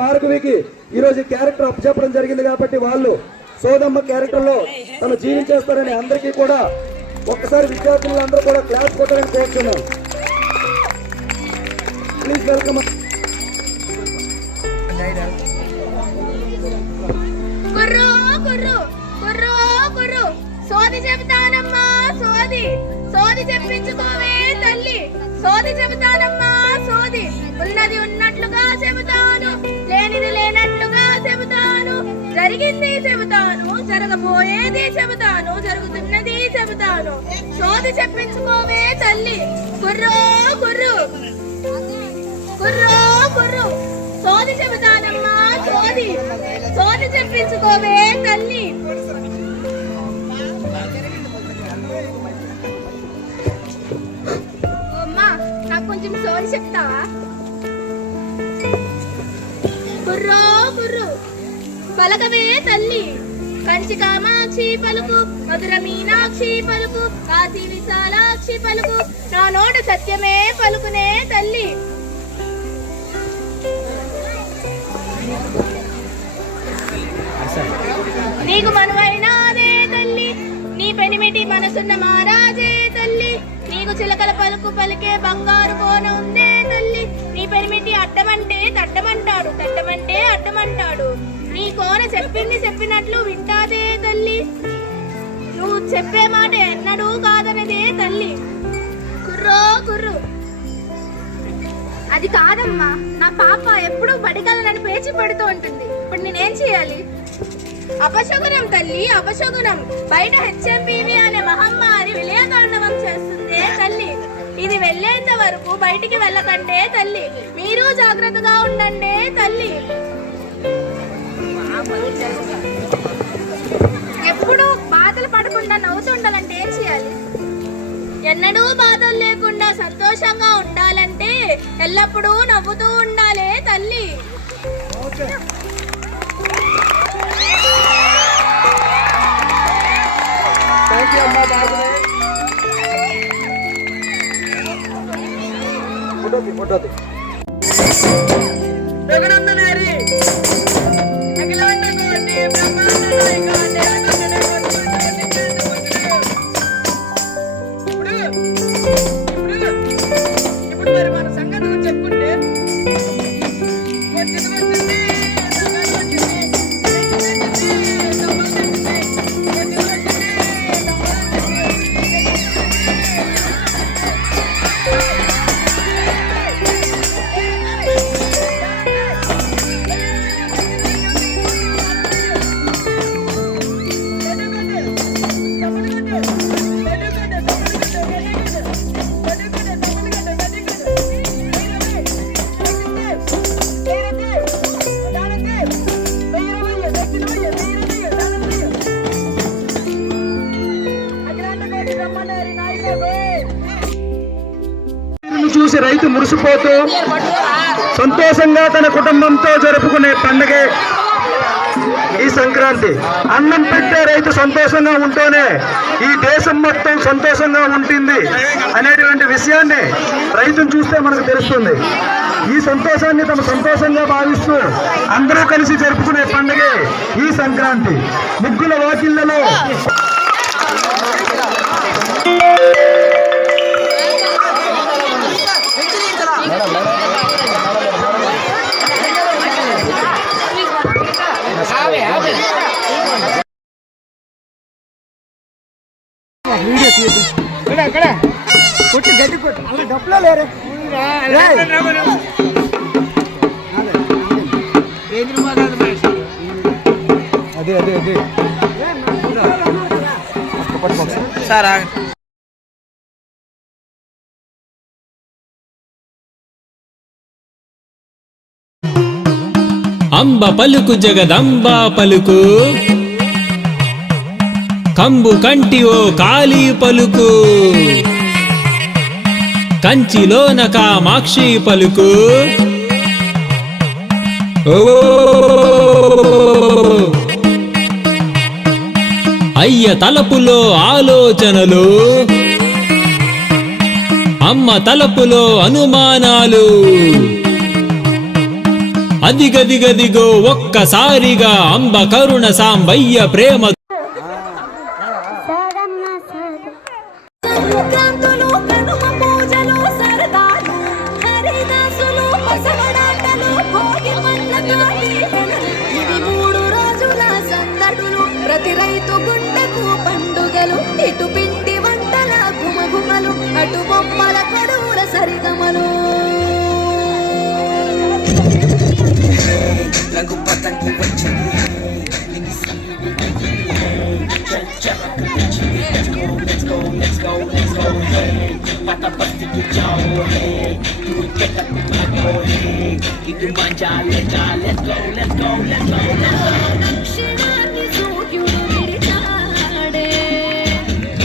భార్గవికి ఈరోజు క్యారెక్టర్ అప్పచెప్పడం జరిగింది కాబట్టి వాళ్ళు సోదమ్మ క్యారెక్టర్ లో తను జీవించేస్తారని అందరికీ కూడా ఒక్కసారి విద్యార్థులందరూ కూడా క్లాస్ కొట్టాలని కోరుతున్నాం. Please welcome. సోది చెబుతానమ్మా సోది, సోది చెప్పించుకోవే తల్లి, సోది చెబుతానమ్మా సోది. ఉన్నది ఉన్నట్లుగా చెబుతాను, లేనిది లేనట్లుగా చెబుతాను, జరిగింది చెబుతాను, జరగబోయేది చెబుతాను, జరుగుతున్నది చెబుతాను. సోది చెప్పించుకోవే తల్లి, కుర్రో కుర్రు కుర్రో కుర్రు. సోది చెబుతానమ్మా సోది, సోది చెప్పించుకోవే తల్లి. నాకు కొంచెం సోది చెప్తావా? కుర్రో కుర్రు పలకవే తల్లి, కంచి కామాక్షి పలుకు, మధుర మీనాక్షి పలుకు, కాశీ విశాలాక్షి పలుకు, నా నోట సత్యమే పలుకునే తల్లి. నీకు మనువైనాదే తల్లి, నీ పెనిమిటి మనసున్న మారాజే తల్లి, నీకు చిలకల పలుకు పలికే బంగారు కోన ఉందే తల్లి. నీ పెనిమిటి అడ్డమంటే తట్టమంటాడు, తట్టమంటే అడ్డమంటాడు, నీ కోన చెప్పింది చెప్పినట్లు వింటాదే తల్లి. నువ్వు చెప్పే మాట ఎన్నడూ కాదనదే తల్లి. కుర్రో కుర్రు. అది కాదమ్మా, నా పాప ఎప్పుడూ బడికలని పేచి పడుతూ ఉంటుంది. ఇప్పుడు నేనేం చేయాలి? అపశకునం తల్లి, అపశకునం. బయట హెచ్ఎంపీవీ అనే మహమ్మారి విలయతాండవం చేస్తుందే తల్లి. ఇది వెళ్లేంత వరకు బయటికి వెళ్ళకండే తల్లి. మీరు జాగ్రత్తగా ఉండండి తల్లి. ఎప్పుడు బాధలు పడకుండా నవ్వుతుండాలంటే ఏం చేయాలి? ఎన్నడూ బాధలు లేకుండా సంతోషంగా ఉండాలంటే ఎల్లప్పుడూ నవ్వుతూ ఉండాలి తల్లి. ఇప్పుడు మరి మన సంగతి చెప్పుకుంటే చూసి రైతు మురిసిపోతూ సంతోషంగా తన కుటుంబంతో జరుపుకునే పండుగే ఈ సంక్రాంతి. అన్నం పెట్టే రైతు సంతోషంగా ఉంటేనే ఈ దేశం మొత్తం సంతోషంగా ఉంటుంది అనేటువంటి విషయాన్ని రైతును చూస్తే మనకు తెలుస్తుంది. ఈ సంతోషాన్ని తమ సంతోషంగా భావిస్తూ అందరూ కలిసి జరుపుకునే పండుగే ఈ సంక్రాంతి. ముగ్గుల వాకిళ్లలో కొట్టి గడ్డి కొట్టి అలా డబ్బులో లేరే అదే అదే అదే సార్. అంబ పలుకు జగదంబ పలుకు, కంబు కంటి ఓ కాళీ పలుకు, కంచిలోన కామాక్షి పలుకు, అయ్య తలపులో ఆలోచనలు, అమ్మ తలపులో అనుమానాలు, అదిగదిగదిగో ఒక్కసారిగా అంబ కరుణ సాంబయ్య ప్రేమ సంక్రాంతులు కనుమ పూజలు సరదాలు హరిదాసులు పసవడాటలు భోగి పండ్లతోటి ఇది 3 రోజుల సందడులు ప్రతి రైతు గుండెకు పండుగలు ఇటు పిండి వంటల గుమగుమలు అటు బొమ్మల కొడువుల సరిగమలు రంగు పతంగి వచ్చింది let's go hey pata pasti ki jao hey tu get up hey idu manja let's go దక్షిణాన్ని సూర్యుడు విడిచాడే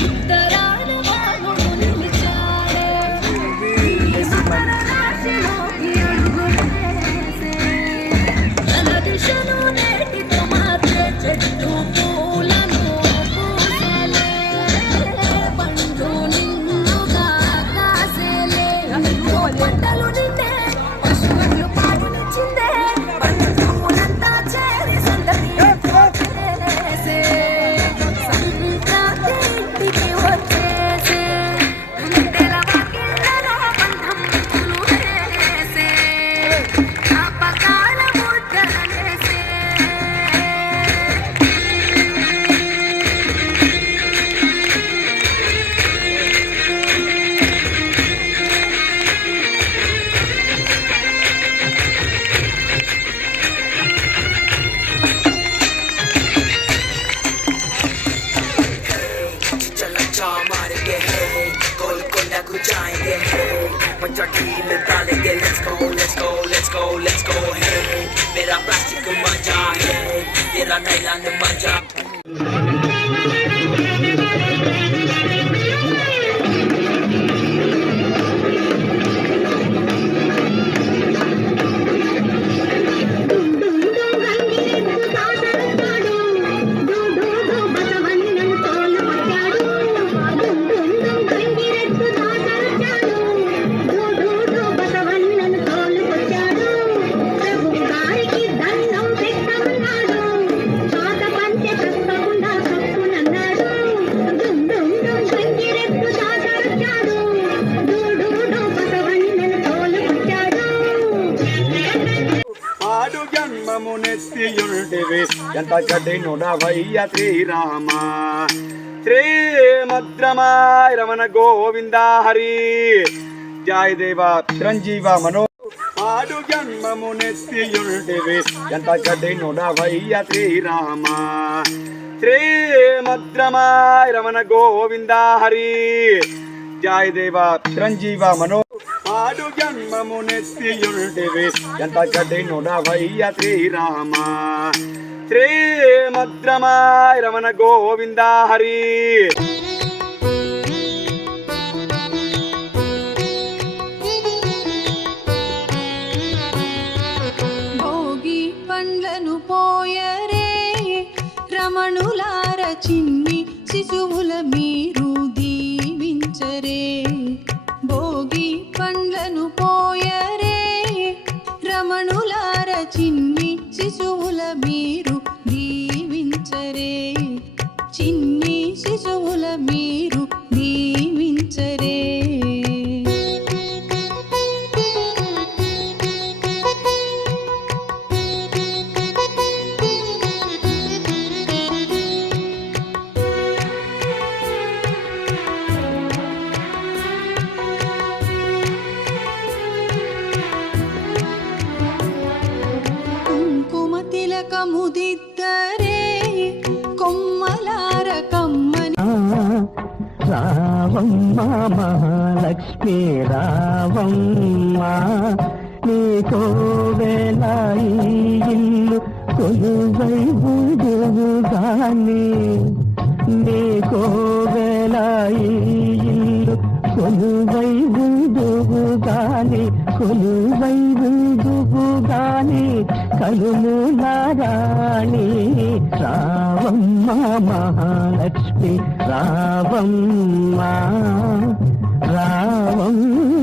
ఉత్తరాన వాముడు నిలిచాడే సుమర రాశిలోకి అడుగులేసే తన దిశను నేటితో మార్చే చెట్టు పూలను పూసలే పండు నిండుగా కాసేలే పంటలు నిండే పశువులు పాటునిచ్చిందే పండుగలంతా చేరి సందడి చేసే సంక్రాంతి ఇంటికి వచ్చేసే అందెల వాకిళ్ళలో బంధం ముగ్గులు వేసే జ్ఞాపకాల ముద్రలేసే चला चा मारेंगे hey गोलकोंडा को जाएंगे hey पंचा ढील डालेंगे let's go hey मेरा प्लास्टिक मजा है तेरा नाइलॉन मजा ఆడు జన్మమునెత్తియుంటివి ఎంత కఠినుడవయ్య శ్రీరామ శ్రీమద్రమాయ రమణ గోవింద హరి జయ దేవ చిరంజీవ మనో ఆడు జన్మమునెత్తియుంటివి ఎంత కఠినుడవయ్య శ్రీరామ శ్రీమద్రమాయ రమణ గోవింద హరి జయ దేవ చిరంజీవ మనో ఆడు జన్మమునెత్తియుంటివి ఎంత కఠినుడవయ్య శ్రీరామ శ్రీమద్రమాయ రమణ గోవింద హరి భోగి పండ్లను పోయరే రమణులార చిన్ని శిశువుల మీరు దీవించరే భోగి పండ్లను పోయరే రమణులార చిన్ని శిశువుల మీరు దీవించరే చిన్ని శిశువుల మీరు దీవించరే కుంకుమ తిలకముదిద్దరే కొమ్మలార కమ్మని రావమ్మ మహాలక్ష్మి రావమ్మ నీకో వేళ ఈ ఇల్లు కొలువై ఉండుగాని నీకో వేళ ఈ ఇల్లు కొలువై ఉండుగాని కొలువై ఉండుగాని కలుములారాణి రావమ్మ మహాలక్ష్మి రావమ్మ రావమ్మ